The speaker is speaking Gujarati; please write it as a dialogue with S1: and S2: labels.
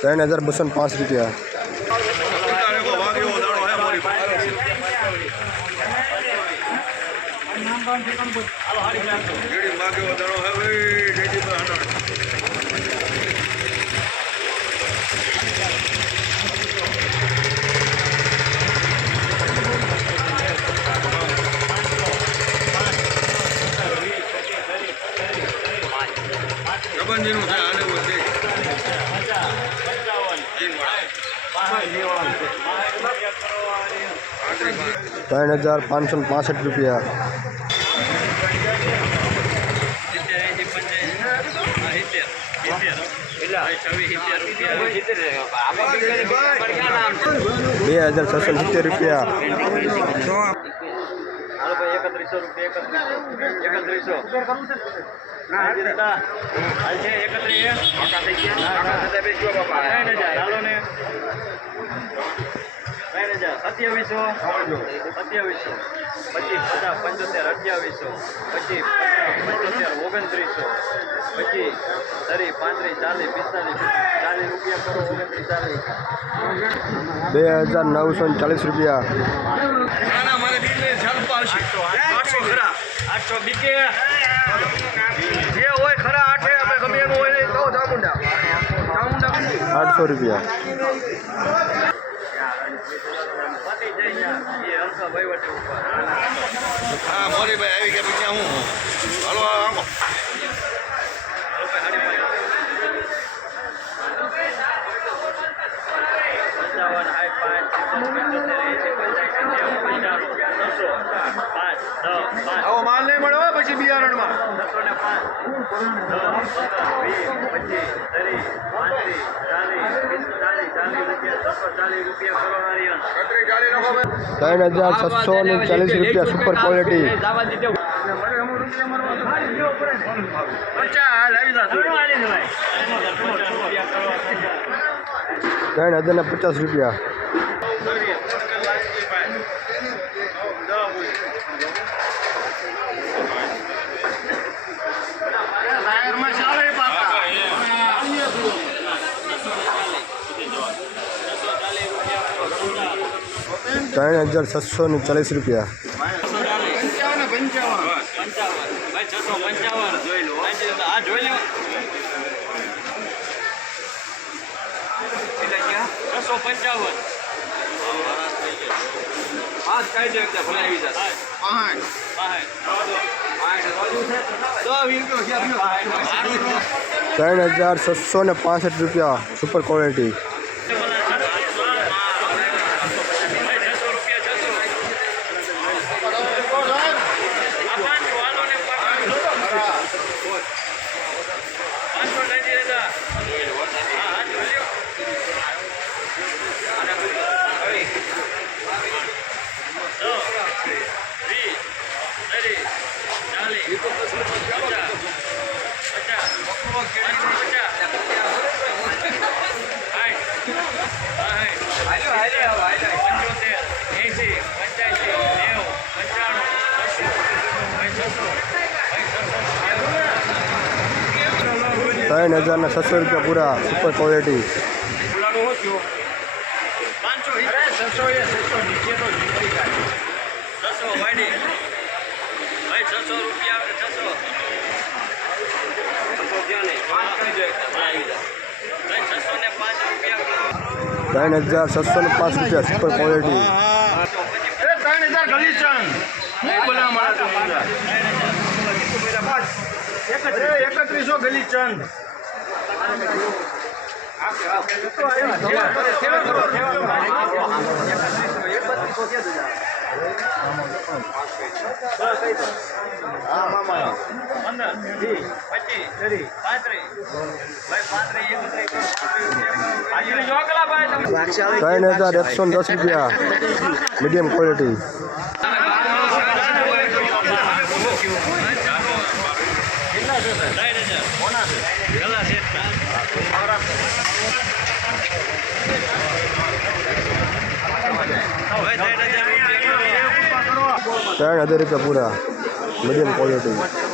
S1: ત્રણ હજાર બસો ને પાંચ રૂપિયા. ત્રણ હજાર પાંચસો પાસઠ રૂપિયા. બે હજાર છસો સિત્તેર રૂપિયા.
S2: એકત્રીસો રૂપિયા એકત્રીસો. સત્યાવીસો સત્યાવીસો પચીસ પચાસ પંચોતેર અઠ્યાવીસો. પછી પંચોતેર ઓગણત્રીસો. પછી તરી પાંત્રીસ ચાલીસ પિસ્તાલીસ ચાલીસ રૂપિયા કરો ઓગણત્રીસ ચાલીસ.
S1: બે હજાર નવસો ચાલીસ રૂપિયા.
S2: આઠસો ખરા. આઠસો બીકે. જે હોય ખરા આઠે આપણે ગમે એનું હોય તો ચામુંડા ચામુંડા
S1: આઠસો રૂપિયા.
S3: હા મોરીભાઈ આવી ગયા પછી હું. હાલો આવો
S2: પંચાવન આઠ પાંચ પંચોતેર એસી પંચાસી નેવું પંચાણું છસો પાંચ દસ પાંચ
S3: આવો માલ નહીં મળે પછી બિયારણમાં.
S1: ત્રણ હજાર છસો ને ચાલીસ રૂપિયા સુપર ક્વોલિટી ત્રણ હજાર ને પચાસ રૂપિયા. ત્રણ હજાર છસો ને ચાલીસ રૂપિયા
S2: પંચાવન ભાઈ છસો પંચાવન જોઈ લો આ જોઈ લો છસો પંચાવન પાંચ કાઢી દો એકદમ ભલે આવી જશે
S1: ત્રણ હજાર છસો ને પાસઠ રૂપિયા સુપર ક્વોલિટી Yeah. કરી હજારના છસો રૂપિયા પૂરા સુપર ક્વોલિટી ત્રણ હજાર છસો ને પાંચ રૂપિયા સુપર ક્વોલિટી
S3: ત્રણ હજાર ગલીચંદ એકત્રીસો ગલીચંદ
S1: ત્રણ હજાર એકસો દસ રૂપિયા મીડિયમ ક્વોલિટી
S4: ત્રણ હજાર રૂપિયા પૂરા મીડિયમ ક્વોલિટી